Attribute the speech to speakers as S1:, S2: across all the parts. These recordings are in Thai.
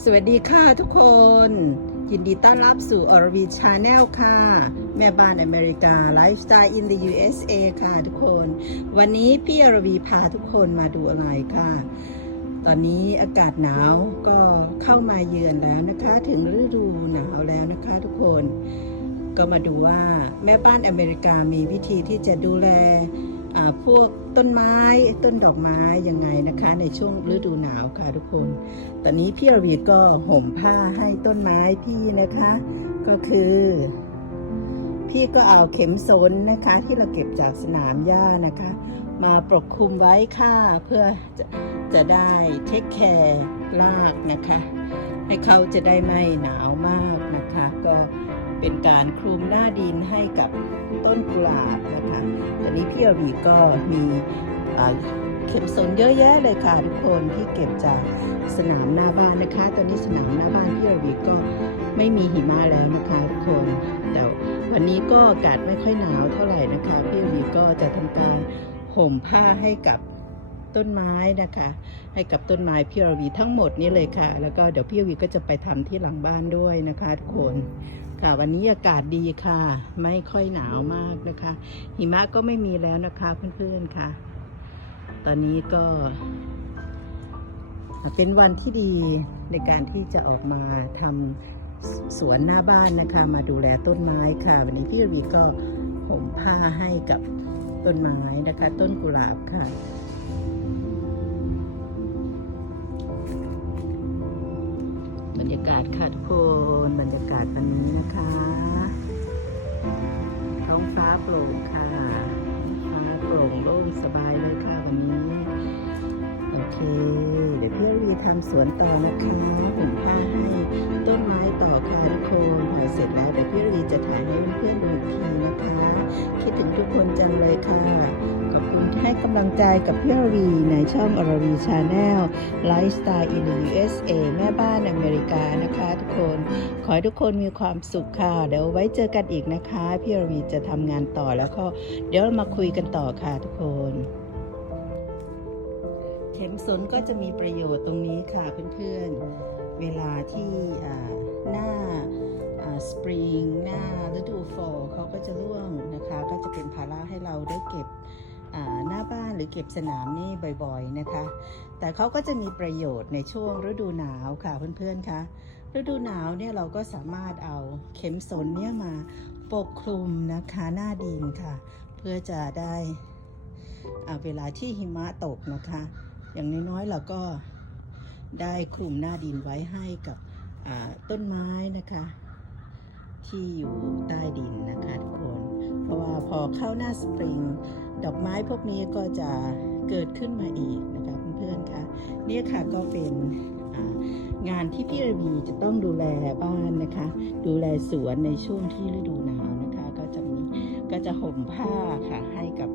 S1: สวัสดีค่ะทุกคน ยินดีต้อนรับสู่อรวีชาแนลค่ะ แม่บ้านอเมริกาไลฟ์สไตล์ in the USA ค่ะทุกคน วันนี้พี่อรวีพาทุกคนมาดูอะไรค่ะ ตอนนี้อากาศหนาวก็เข้ามาเยือนแล้วนะคะ ถึงฤดูหนาวแล้วนะคะทุกคน ก็มาดูว่าแม่บ้านอเมริกามีวิธีที่จะดูแล พวกต้นไม้ต้นดอกไม้ยังไงนะคะ ในช่วงฤดูหนาวค่ะทุกคน ตอนนี้พี่อรวีก็ห่มผ้าให้ต้นไม้พี่นะคะ ก็คือ พี่ก็เอาเข็มสนนะคะ ที่เราเก็บจากสนามหญ้านะคะ มาปกคลุมไว้ค่ะเพื่อจะจะได้เทคแคร์รากนะคะ ให้เขาจะได้ไม่หนาวมากนะคะ ก็เป็นการคลุมหน้าดินให้กับต้นกุหลาบนะคะ ตอนนี้พี่อรวีก็มีเข็มสนเยอะแยะเลยค่ะทุกคนที่เก็บจากสนามหน้าบ้านนะคะ ตอนนี้สนามหน้าบ้านพี่อรวีก็ไม่มีหิมะแล้วนะคะทุกคนแต่วันนี้ก็อากาศไม่ค่อยหนาวเท่าไหร่นะคะพี่อรวีก็จะทำการห่มผ้าให้กับต้นไม้นะคะ ให้กับต้นไม้พี่อรวีทั้งหมดนี้เลยค่ะ แล้วก็เดี๋ยวพี่อรวีก็จะไปทำที่หลังบ้านด้วยนะคะทุกคน ค่ะวันนี้อากาศดีค่ะ ไม่ค่อยหนาวมากนะคะ หิมะก็ไม่มีแล้วนะคะเพื่อนๆค่ะ ตอนนี้ก็ เป็นวันที่ดีในการที่จะออกมาทำสวนหน้าบ้านนะคะ มาดูแลต้นไม้ค่ะ วันนี้พี่รวีก็ห่มผ้าให้กับต้นไม้นะคะ ต้นกุหลาบค่ะบรรยากาศค่ะทุกคนบรรยากาศวัน สบายเลยค่ะวันนี้ โอเค เดี๋ยวพี่รีทำสวนต่อนะคะผมผ้าให้ต้นไม้ต่อค่ะทุกคนพอเสร็จแล้วเดี๋ยวพี่รีจะถ่ายให้ ให้กำลังใจกับพี่อรีในช่องอรวีชาแนลไลฟ์สไตล์ in the USA แม่บ้านอเมริกานะคะทุกคน ขอให้ทุกคนมีความสุขค่ะ เดี๋ยวไว้เจอกันอีกนะคะ พี่อรวีจะทำงานต่อแล้วก็เดี๋ยวมาคุยกันต่อค่ะทุกคนเข็มสนก็จะมีประโยชน์ตรงนี้ค่ะเพื่อนๆ เวลาที่หน้าสปริงหน้าฤดูฟอลเขาก็จะร่วงนะคะ ก็จะเป็นภาระให้เราได้เก็บ หน้าบ้านหรือเก็บสนามนี่บ่อยๆนะคะ แต่เขาก็จะมีประโยชน์ในช่วงฤดูหนาวค่ะเพื่อนๆคะฤดูหนาวเนี่ยเราก็สามารถเอาเข็มสนเนี่ยมาปกคลุมนะคะหน้าดินค่ะ เพื่อจะได้เวลาที่หิมะตกนะคะ อย่างน้อยๆเราก็ได้คลุมหน้าดินไว้ให้กับต้นไม้นะคะ ที่อยู่ใต้ดินนะคะ เพราะว่าพอเข้าหน้าสปริง ดอกไม้พวกนี้ก็จะเกิดขึ้นมาอีกนะคะเพื่อนๆคะนี่ค่ะก็เป็นงานที่พี่ระวีจะต้องดูแลบ้านนะคะ ดูแลสวนในช่วงที่ฤดูหนาวนะคะ ก็จะมีก็จะห่มผ้าค่ะให้กับ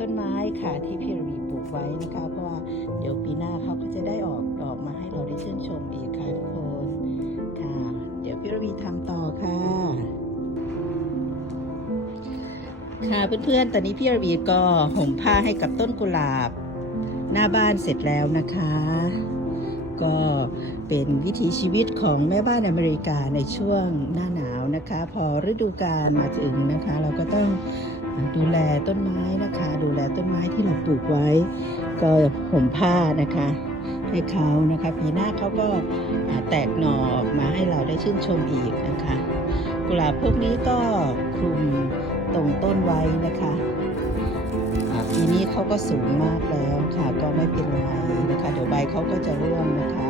S1: ต้นไม้ค่ะที่พี่ระวีปลูกไว้นะคะ เพราะว่าเดี๋ยวปีหน้า เพื่อนๆ ตอนนี้พี่ระวีก็ห่มผ้าให้กับต้นกุหลาบ หน้าบ้านเสร็จแล้วนะคะ ก็เป็นวิถีชีวิตของแม่บ้านอเมริกาในช่วงหน้าหนาวนะคะ พอฤดูกาลมาถึงนะคะ เราก็ต้องดูแลต้นไม้นะคะ ดูแลต้นไม้ที่เราปลูกไว้ ก็ห่มผ้านะคะให้เขานะคะปีหน้าเขาก็แตกหน่อออกมาให้เราได้ชื่นชมอีกนะคะ กุหลาบพวกนี้ก็คลุม ตรงต้นไว้นะคะอ่าปีนี้เขาก็สูงมากแล้วค่ะก็ไม่เป็นไรนะคะ เดี๋ยวใบเขาก็จะร่วงนะคะ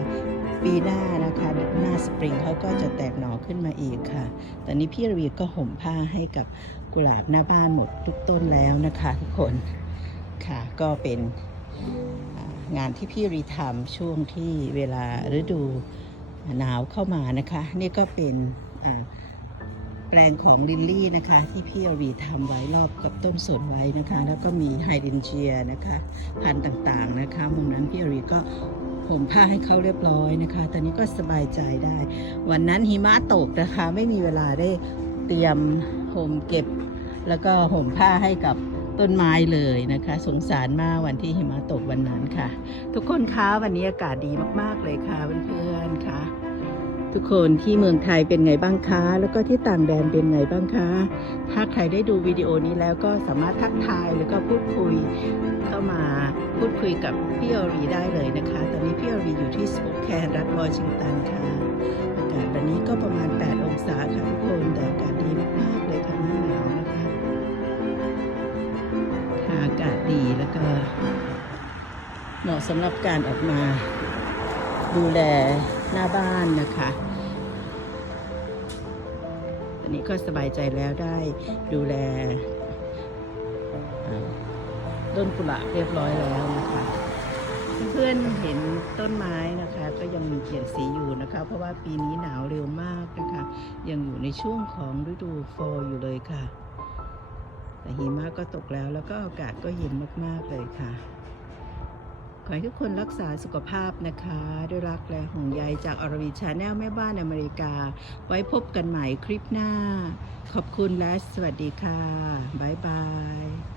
S1: ปีหน้านะคะหน้าสปริงเขาก็จะแตกหน่อขึ้นมาอีกค่ะตอนนี้พี่ระวีก็ห่มผ้าให้กับกุหลาบหน้าบ้านหมดทุกต้นแล้วนะคะทุกคนค่ะก็เป็นอ่างานที่พี่รีทำช่วงที่เวลาฤดูหนาวเข้ามานะคะ นี่ก็เป็นอ่าแป ลงของลินลี่นะคะ ที่พี่อวีทำไว้รอบกับต้นสนไว้นะคะ แล้วก็มีไฮดินเจียนะคะพันธุ์ต่างๆนะคะมุมนั้นพี่อวีก็ห่มผ้าให้เขาเรียบร้อยนะคะ ตอนนี้ก็สบายใจได้ วันนั้นหิมะตกนะคะ ไม่มีเวลาได้เตรียมห่มเก็บ แล้วก็ห่มผ้าให้กับต้นไม้เลยนะคะ สงสารมากวันที่หิมะตกวันนั้นค่ะ ทุกคนคะวันนี้อากาศดีมากๆเลยค่ะเพื่อนๆค่ะ ทุกคนที่เมืองไทยเป็นไงบ้างคะแล้วก็ที่ต่างแดนเป็นไงบ้างคะ ถ้าใครได้ดูวิดีโอนี้แล้วก็สามารถทักทายแล้วก็พูดคุยเข้ามาพูดคุยกับพี่อรีได้เลยนะคะ ตอนนี้พี่อรีอยู่ที่สโปกแคนรัฐวอชิงตันค่ะ อากาศวันนี้ก็ประมาณ 8 องศาค่ะทุกคนแต่อากาศดีมากๆเลยค่ะไม่หนาวนะคะอากาศดีแล้วก็เหมาะสำหรับการออกมาดูแล หน้าบ้านนะคะตอนนี้ก็สบายใจแล้วได้ดูแลต้นกุหลาบเรียบร้อยแล้วนะคะเพื่อนๆเห็นต้นไม้นะคะ ก็ยังมีเปลี่ยนสีอยู่นะคะ เพราะว่าปีนี้หนาวเร็วมากนะคะ ยังอยู่ในช่วงของฤดูฟอลอยู่เลยค่ะ แต่หิมะก็ตกแล้วแล้วก็อากาศก็เย็นมากๆเลยค่ะ ขอให้ทุกคนรักษาสุขภาพนะคะ ด้วยรักและห่วงใยจากอรวีชาแนลแม่บ้านอเมริกา ไว้พบกันใหม่คลิปหน้า ขอบคุณและสวัสดีค่ะ บ๊ายบาย